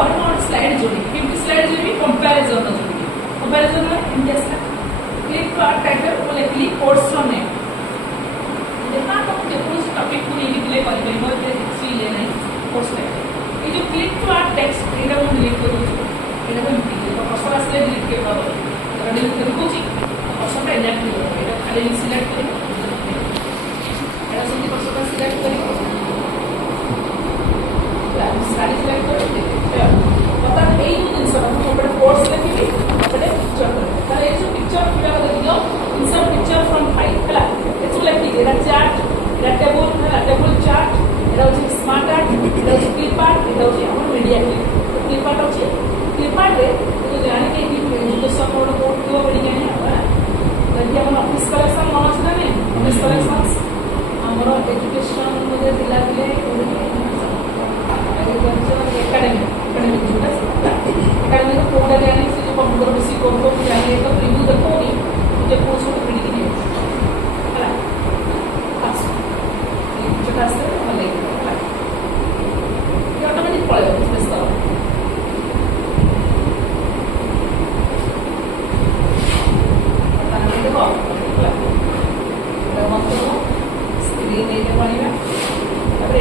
Our कौन slide जोड़ी 50 slide जोड़ी कंपैरिजन जोड़ी कंपैरिजन में India click to our title बोले क्लिक कोर्स ने देखा तो देखो टॉपिक को ये डिले कर दे मोर पे କିଛି ले नहीं कोर्स में ये जो क्लिक टू आर टेक्स्ट एटा को डिलीट करू एटा को डिलीट तो कसर आसले डिलीट के पाबो एटा डिलीट करू कोची कसर पे एडिट करू एटा खाली सिलेक्ट करू एटा सब कसर सिलेक्ट करू सारी सिलेक्ट करू पता एई जिंस हम ओपन कोर्स लिखिबी ओपन पिक्चर करू ताले ए जो पिक्चर पूरा कर दियो इंसर्ट पिक्चर फ्रॉम फाइल हला एचो लिखि एटा चार्ट एटा टेबल हला टेबल चार्ट एटा होची स्मार्ट आर्ट एटा होची क्लिप आर्ट एटा होची हमर मीडिया क्लिप आर्ट होची क्लिप आर्ट रे तो जाने के जो सब कोड को बड़ी जाने हला जदि हम ऑफिस कलेक्शन लॉन्च करने ऑफिस कलेक्शंस हमर एजुकेशन मध्ये दिला दिले एकेडमिक एकेडमिक कोड जाने से जो कंप्यूटर बेसिक कोड को जाने तो रिव्यू देखो नहीं मुझे कोर्स को प्रिंट की है बस ये जो रास्ते में ले ये ऑटोमेटिक पड़ेगा बिजनेस का पता नहीं देखो मतलब स्क्रीन ये पड़ेगा अब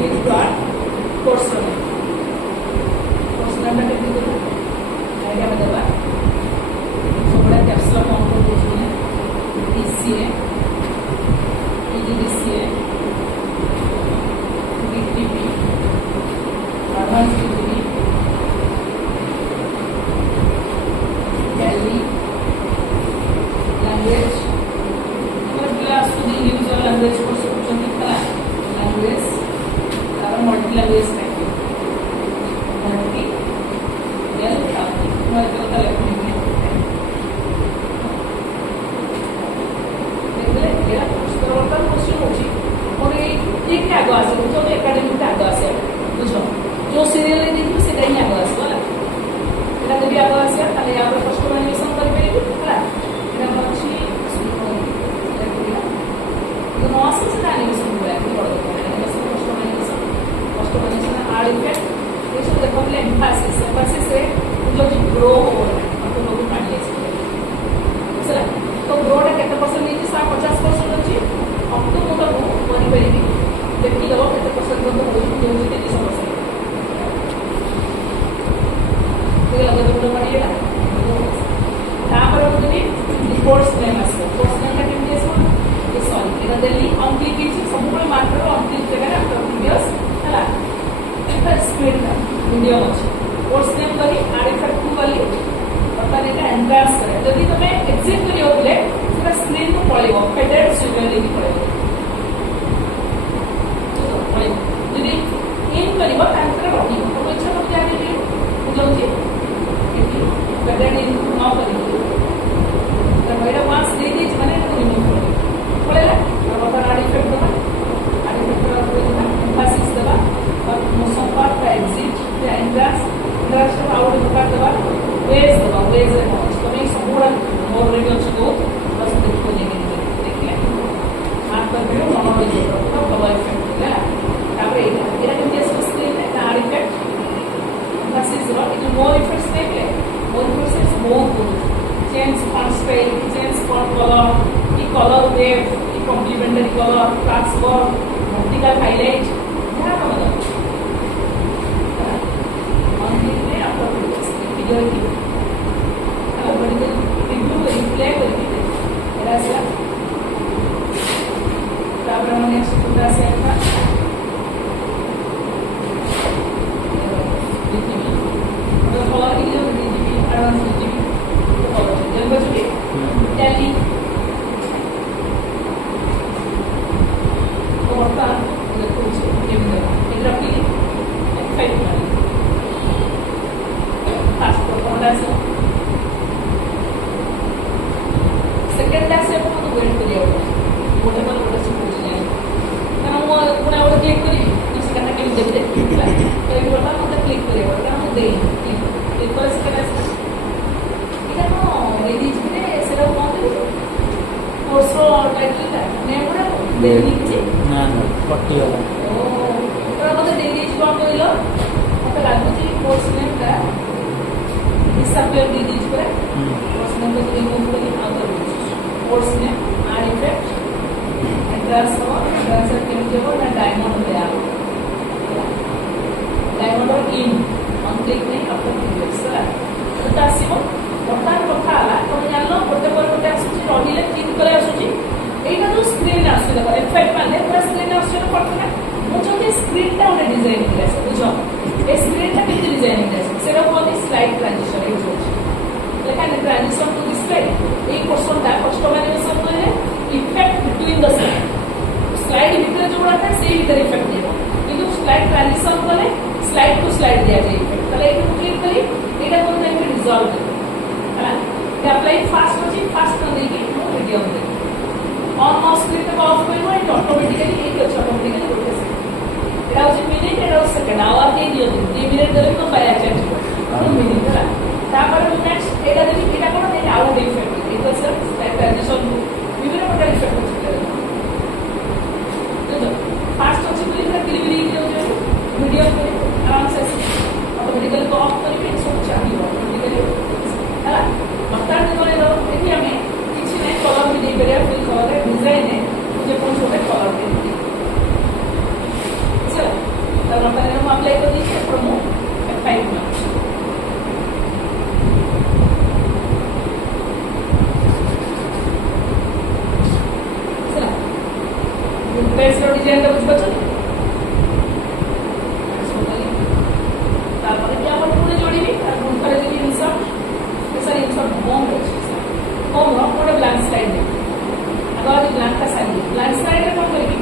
ये स्टार्ट कोर्स में नंबर टेक्निक को आइडिया बदलवा थोड़ा कैप्स लॉक ऑन कर दीजिए DCA DCA DTP advance DTP gallery language मतलब क्लास को दी यूजर लैंग्वेज को ऑप्शन दिखता है लैंग्वेज और मल्टी लैंग्वेज में जो सीरियल देखिए से कहीं आगे आसे वाला एटा जब आगे आसे ताले या पर कस्टमाइजेशन कर पेरिबो हला एटा अछि तो नॉस से एनिमेशन हुआ है बड़ एनिमेशन कस्टमाइजेशन आर इफेक्ट ये सब देखो ले एम्फासिस से जो ग्रो हो रहा है तो लोग पानी चला तो ग्रो टा केते परसेंट नहीं 50% अछि अब तो मोटा बनी पेरिबी देखि दबो केते परसेंट तो हो जो 30% कोर्स नेम आसो कोर्स नेम का केमती आसो ए sorry Etah Delhi on click किछि सबुबळे मार्कर ऑन क्लिक जगह आफ्टर प्रीवियस हला एटा स्पीड का वीडियो अछि कोर्स नेम करी आर इफेक्ट को कली पता एटा एनहांस करे जदी तमे एग्जिट करियो बोले सेटा स्क्रीन को पळेबो फेडेड सिग्नल देकी पळेबो जदी इन करिबो तांतर रही तो इच्छा को जाने दी बुझौछि फेडेड इन न करी मेरा पास दे दी माने तो रिमूव पड़ेगा और बता आर इफेक्ट दबा आर इफेक्ट दबा एम्फासिस दबा और मोशन पार्ट का एग्जिट या इंट्रास आउट दबा वेज रे तो मैं सबूरा मोर रेडियो को बस देखो देखिए मार्क कर दियो नॉर्मल हो जाएगा तो डबल इफेक्ट है तापर एरा केमती स्क्रीन है आर इफेक्ट एम्फासिस दबा ये मोर इफेक्ट्स देखे मोर इफेक्ट्स बहुत change font style, change font color, the color wave, the complementary color, transfer, vertical highlight, क्या मतलब? on the day after video की, अब बड़ी देर review करी, play करी, ऐसा तापर हम next पूरा से आता, तो color की जो DGP, advanced DGP बचुकी टैली और का देखो ये इधर की फाइल वाली फास्ट और ऐसा सेकंड ऐसे को तो वेट करिए मोटे पर से पूछ जाए कारण वो पुणे और क्लिक करी इस करने के लिए दे तो एक बार मतलब क्लिक करिए कारण वो दे क्लिक कर सकते हैं टाइटल का नेम पूरा देनी छी ना ना 40 वाला ओ तो डेली कौन कहलो मते लागु छी कोर्स नेम का डिसअपियर दी दीजिए पूरा कोर्स नेम को रिमूव करके आउटर कोर्स नेम आर इफेक्ट एंट्रांस केମିତି ହେବ ନା डायमंड दिया डायमंड इन ऑन क्लिक नहीं अपन क्लिक सर तो आसीबो ବର୍ତ୍ତମାନ କଥା ହେଲା ତମେ ଜାଣିଲ ଗୋଟେ ପରେ ଗୋଟେ ଆସୁଛି ରହିଲେ କ୍ଲିକ୍ କଲେ ଆସୁଛି ଏଇଟା ଯୋଉ ସ୍କ୍ରିନ୍ ଆସୁଛି ଦେଖ ଏଫେକ୍ଟ ମାନେ ପୁରା ସ୍କ୍ରିନ୍ ଆସୁଛି ନା ପଡୁଛି ନା ମୁଁ ଚାହୁଁଛି ସ୍କ୍ରିନ୍ଟା ଗୋଟେ ଡିଜାଇନିଂ ଆସେ ବୁଝ ଏ ସ୍କ୍ରିନ୍ଟା କେମିତି ଡିଜାଇନିଂ ଆସେ ସେଟା କୁହନ୍ତି ସ୍ଲାଇଡ୍ ଟ୍ରାନଜିସନ ୟୁଜ୍ ହେଉଛି ଲେଖାନେ ଟ୍ରାନଜିସନ ଟୁ ଦି ସ୍ଲାଇଡ୍ ଏଇ ପର୍ସନଟା କଷ୍ଟମାଇଜେସନ କରିଲେ ଇଫେକ୍ଟ ବିଟୱିନ୍ ଦ ସ୍ଲାଇଡ୍ ଭିତରେ ଯୋଉଗୁଡ଼ା ଥାଏ ସେଇ ଭିତରେ ଇଫେକ୍ଟ ଦିଅ କିନ୍ତୁ ସ୍ଲାଇଡ୍ ଟ୍ରାନଜିସନ କଲେ ସ୍ଲାଇଡ୍ ଟୁ ସ୍ଲାଇଡ୍ ଦିଆଯାଏ ଇଫେକ୍ଟ ତାହେଲେ ଏଇଠୁ କ୍ଲିକ୍ କରି ଏଇଟା କୋଉ ଟାଇମ୍ରେ ରିଜଲ୍ଭ ଦେବ अप्लाई फास्ट अच्छी फास्ट कर देगी medium they on mouse click पे ऑफ करबो एंड ऑटोमेटिकली एक अच्छा ऑटोमेटिकली रोटेशन एटा होची मिनिट एटा होची सेकंड आवर दे दियो 2 मिनिट देले तो बाय चेंज 2 मिनिट हला तापर नेक्स्ट एटा देली एटा कोन एटा आउट इफेक्ट एटा सर ट्रांजिशन विभिन्न प्रकार इफेक्ट होची देखो फास्ट अच्छी क्लिक पे डिलीवरी दियो मीडियम पे आराम से ऑटोमेटिकली तो ऑफ करबे सब चाहिए ऑटोमेटिकली हला बता देले रो एठी हमें किछि नै कलर भी दे परिया फिल कलर डिजाइन है जे कोन छोटे कलर दे चल तब अपन हम अप्लाई कर दीजिए प्रोमो F5 में चला पेज रो डिजाइन का कुछ बचो तापर क्या अपन पूरे जोड़ी भी और उन पर जो इंसर्ट सर इंसर्ट होम रो पूरे ब्लैंक स्लाइड दे अगर ब्लैंक का साइड ब्लैंक स्लाइड रे कोन करबी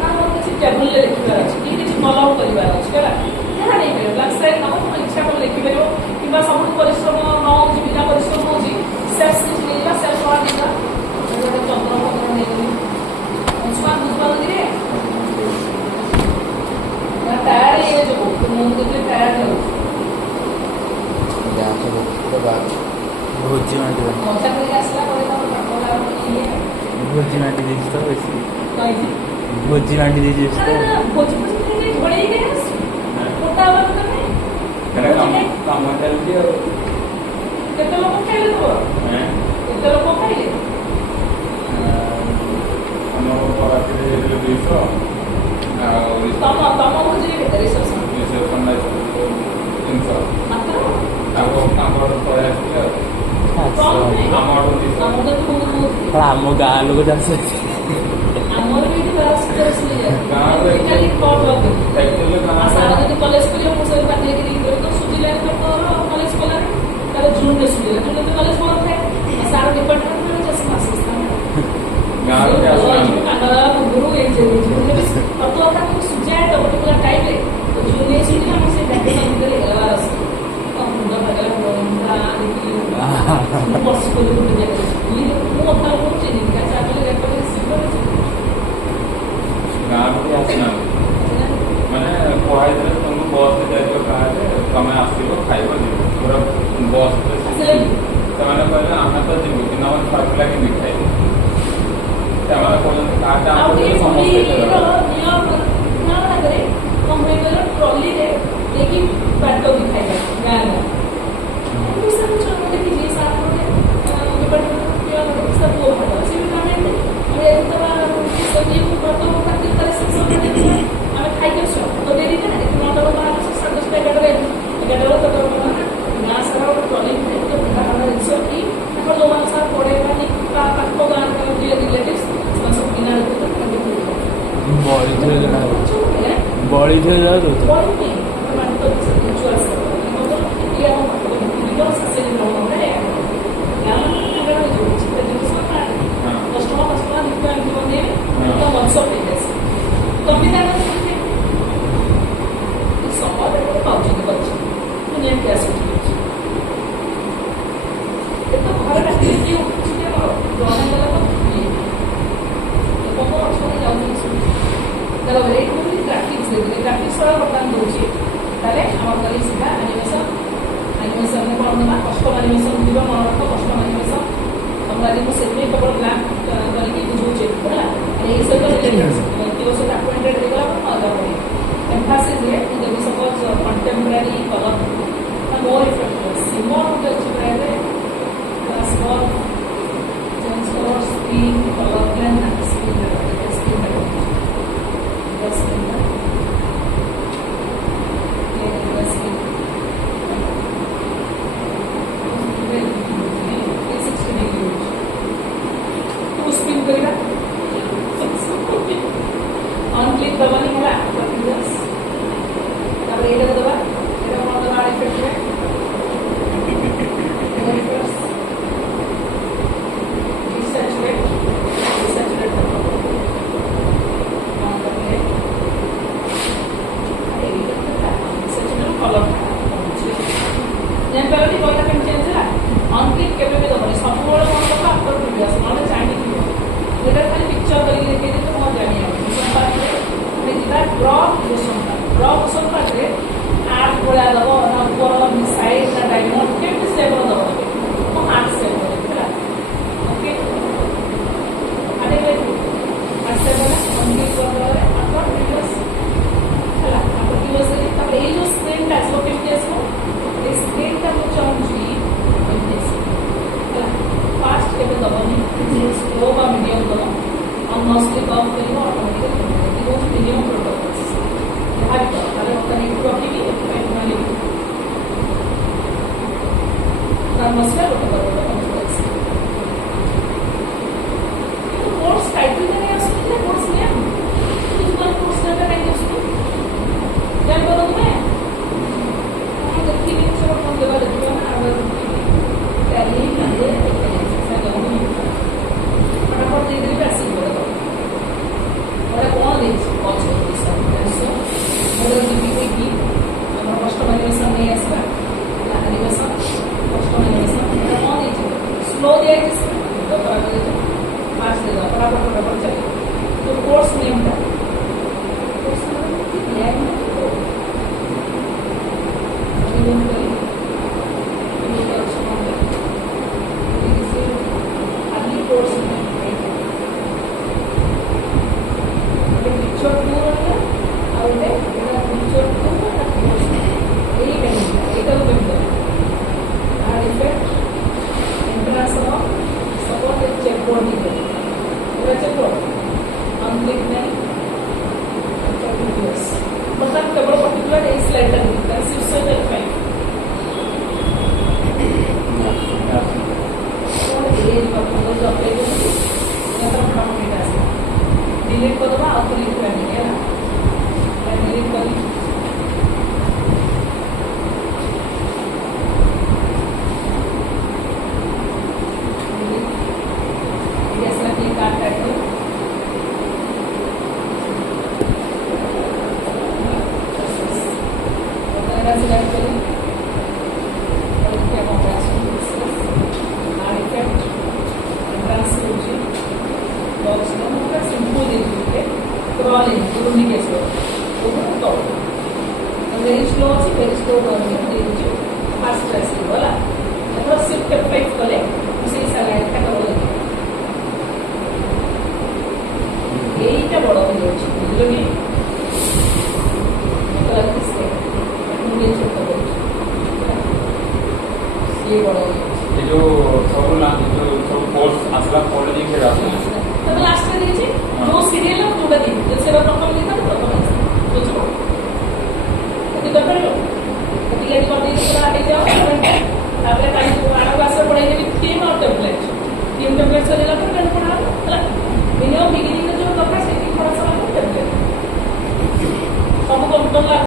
ना हम किसी टेबल ले लिखिबार अछि कि किछि कलर करिबार अछि होला यार नहीं करे ब्लैंक स्लाइड ना हम इच्छा को लिखि बेरो किबा सब परिश्रम न होछि बिना परिश्रम होछि सेल्स किछि लेबा सेल्स और देबा गोटे चंद्र पत्र नै गली उसमा बुझबा दिरे ना टायर ये जो मुंह देखे टायर हो या तो बात भोजी माटी मजा करके आसला पड़े तो पकोड़ा ये भोजी माटी देखि तो बेसी काई भोजी माटी देखि अरे ना भोजी के झोड़े ही गए कोटा वाला तो नहीं करे काम चल दियो कितने लोग खाइले तो हैं कितने लोग खाइले हम पराठे ले दिसो तम भोजी के रिसेप्शन मात्र ଆମ ଗାଁ ଲୋକ ଚାଷ ଆମର ବି ଏଠି ବରା ସିଷ୍ଟମ ଅଛି ଖାଲି କଟ ସାରା ଯଦି କଲେଜ କରିବ ମୁଁ ସବୁ ପାଖରେ ଦେଇକି ତ ସୁଜିଲା କଲେଜ କଲା ତାର ଜୁନରେ ସୁଜିଲା ଜୁନରେ ତ କଲେଜ ବନ୍ଦ ଥାଏ ସାରା ଡିପାର୍ଟମେଣ୍ଟ ଚାଷ ମାସ ଗୁରୁ ଏ ଜୁନରେ ବି ଅତ ତାକୁ ସୁଜାଏ ତ ଗୋଟେ ଟାଇମରେ ତ ଜୁନରେ ସୁଜିଲା ଆମେ ସେ ଭ୍ୟାକେସନ ଭିତରେ ହେବାର ଅଛି ମୁଣ୍ଡ ଭାଗଲା ମୁଣ୍ଡ ବର୍ଷ କରି ଗୋଟେ ମୁଁ ଅଥା କରୁଛି ନିକା ଚାକଲେ ରେକର୍ଡ ସିଷ୍ଟମ ଗାଁକୁ ଆସିନାହାନ୍ତି ମାନେ କୁହାଯାଇଥିଲେ ତୁମକୁ ବସ୍ରେ ଯାଇଥିବ କାରରେ ତମେ ଆସିବ ଖାଇବ ଯିବ ପୁରା ବସ୍ରେ ସେମାନେ କହିଲେ ଆମେ ତ ଯିବୁ କିନ୍ତୁ ଆମର ଛୁଆ ପିଲା କେମିତି ଖାଇବୁ ସେମାନେ କହୁଛନ୍ତି କାର୍ଟା ସମସ୍ତେ ଟ୍ରଲିରେ ଦେଇକି ବାଟ ବି ଖାଇବା ଗାଁରେ ଦେଖିଛି ସାର୍ ଆମେ ଖାଇକି ଆସୁ ତ ଡେରି ନା ନଅଟା ବାହାର ସାଢ଼େ 10ଟା 11ଟାରେ ଗାଁ ସାରା ଗୋଟେ ଟ୍ରଲି ଜିନିଷ କି ତାଙ୍କର ଯୋଉମାନେ ସାର୍ ପଢ଼େଇବାନି ପାଖ ଗାଁ ରିଲେଟିଭ୍ସ ସେମାନେ ସବୁ କିଣା ବଳି ଯାଉଛୁ ग्राफिक्स बर्तमान दूसरी ताले आम करी सीधा एनिमेशन एनिमेशन में कौन देना कस्टम एनिमेशन दिव मन रख कस्टम एनिमेशन हमरा दिन से केवल प्लान करके बुझौचे होला ए सहित रिलेटेड दिवस अप्वाइंटेड देला मजा पड़ी एम्फासिस रे जब सपोज कंटेम्पररी कलर ଜାଣିପାରିଲନି କଥା କେମିତି ଚେଞ୍ଜ ହେଲା? ଅନକ୍ଲିକ୍ କେବେ ବି ଦେବନି, ସବୁବେଳେ କ'ଣ ଦେବ ଆଫ୍ଟର ପ୍ରିଭିୟସ୍, ନହେଲେ ଚାହିଁକି ଏଇଟା ଖାଲି ପିକ୍ଚର କରିକି ଦେଖେଇ ଦେଇତେ କ'ଣ ଜାଣିବାକୁ। ଭୂଷଣ ପାଠରେ ଆମେ ଯିବା ଡ୍ର ଭୂଷଣ ପାଠ। ଡ୍ର ଭୂଷଣ ପାଠରେ ଆର୍ଟ ଭଳିଆ ଦେବ ନା ଉପର ସାଇଡ୍ ନା ଡାଇମଣ୍ଡ କେମିତି ସେପ୍ର ଦେବ ଦେବେ, ମୁଁ ହାର୍ଟ ସେପ୍ ଦେବେ ହେଲା। ଓକେ ଆଡ଼େ ହାର୍ଟ ସେପ୍ ହେଲା ଅନକ୍ଲିକ୍ କରିଦେବେ ଆଫ୍ଟର ପ୍ରିଭିୟସ୍ ହେଲା। ଆଫ୍ଟର ପ୍ରିଭିୟସ୍ ତାପରେ ଏଇ ଯେଉଁ ସ୍କ୍ରିନ୍ଟା ଆସିବ କେମିତି ଆସିବ, এই স্ক্রিনটা ମୁଁ ଚାହୁଁଛି ଏମିତି ଆସିବ ହେଲା। ଫାଷ୍ଟ କେବେ ଦେବନି, ସ୍ଲୋ ବା ମିଡ଼ିୟମ୍ ଦେବ, ଅନ୍ ନ ସ୍ଲିପ୍ ଅଫ୍ କରିବ ଅଟୋମେଟିକାଲି। ଏଠି ହେଉଛି ମିଡ଼ିୟମ୍ ପ୍ରୋଟୋକଲ୍ସ ଯାହା ବି କର ତାହେଲେ ବର୍ତ୍ତମାନ ଏଇଠୁ ରଖିବି ଏଥିପାଇଁ ତୁମେ ଲିଖିବ ବସିବା ଗୋଟେ କରିବ କମ୍ପ୍ୟୁଟର। କିନ୍ତୁ କୋର୍ସ ଟାଇଟଲ୍ କାହିଁ ଆସୁନି ଯେ କୋର୍ସ ନେମ୍, ତୁମର କୋର୍ସ ନେମ୍ଟା କାହିଁକି ଆସୁନି ଜାଣିପାର ତୁମେ? ଦେଖିବି ସବୁ କ'ଣ ଦେବା ଦେଖିବ ନା ଆଉ ଟେଲି କାନ୍ଦେ ଫଟାଫଟ ଦେଇଦେବି ଆସିକି ଗୋଟେ ଗୋଟେ କ'ଣ ଦେଇଛି ଅଛି ମୋର ଯିବି ଆମର କଷ୍ଟମ ଆନିମେସନ୍ ନେଇ ଆସିବା ଆନିମେସନ୍ କଷ୍ଟମ ଆନିମେସନ୍ ଏଇଟା କ'ଣ ଦେଇଛି ସ୍ଲୋ ଦିଆଯାଇଛି ଫାଷ୍ଟ ଦେଇଦେବା ଫଟାଫଟ ଫଟାଫଟ ଚାଲିବ। ତ କୋର୍ସ ନେମ୍ଟା କୋର୍ସ ଖାଲି କୋର୍ସ ପିକ୍ଚର ଟୁ ରହିଲା ଆଉ ଗୋଟେ ପିକ୍ଚର ଟୁ ଏଇଟା ଏଇଟାକୁ କେମିତି ଆର୍ ଇଫେକ୍ଟ ଏଣ୍ଟ୍ରାନ୍ସ ହବ ସପୋଜ ଚେକ୍ ବୋର୍ଡ ଦେଇଦେବେ ପୁରା ଚେକ୍ ବୋର୍ଡ ଅନକ୍ଲିକ୍ ନାହିଁ ବର୍ତ୍ତମାନ କେବଳ ପର୍ଟିକୁଲାର ଏଇ ସ୍ଲାଇଡ୍ଟା ଦେଖିବା ଶୀର୍ଷ ପାଇଁ डिलीट करवा और डिलीट करनी है ना डिलीट कर जैसा कि कार्ड टाइटल सिलेक्ट करें और क्या compression are effect translation box में मतलब सिंपल देखिए क्रॉल इन पूर्ण केस में वो तो वेरी स्लो करने देखिए फास्ट ट्रेस वाला मतलब सिर्फ F5 कले उसे सेलेक्ट करके এইটা বড় হয়ে যাচ্ছে বুঝলো কি मतलब किसके मुझे छोटा बोलते ये बड़ा हो गया ये जो सब कोर्स আসলা পরে যে খেলা আছে তবে লাস্টে দিয়েছি जो সিরিয়াল না দুটো দিন সেটা প্রথম লিখা তো প্রথম আছে বুঝছো এটি করতে পারো এটি লেখা করে দিয়ে পুরো আগে যাও তারপরে কাজ আরো ক্লাসে পড়াই দেবি থিম আর টেমপ্লেট চলে গেল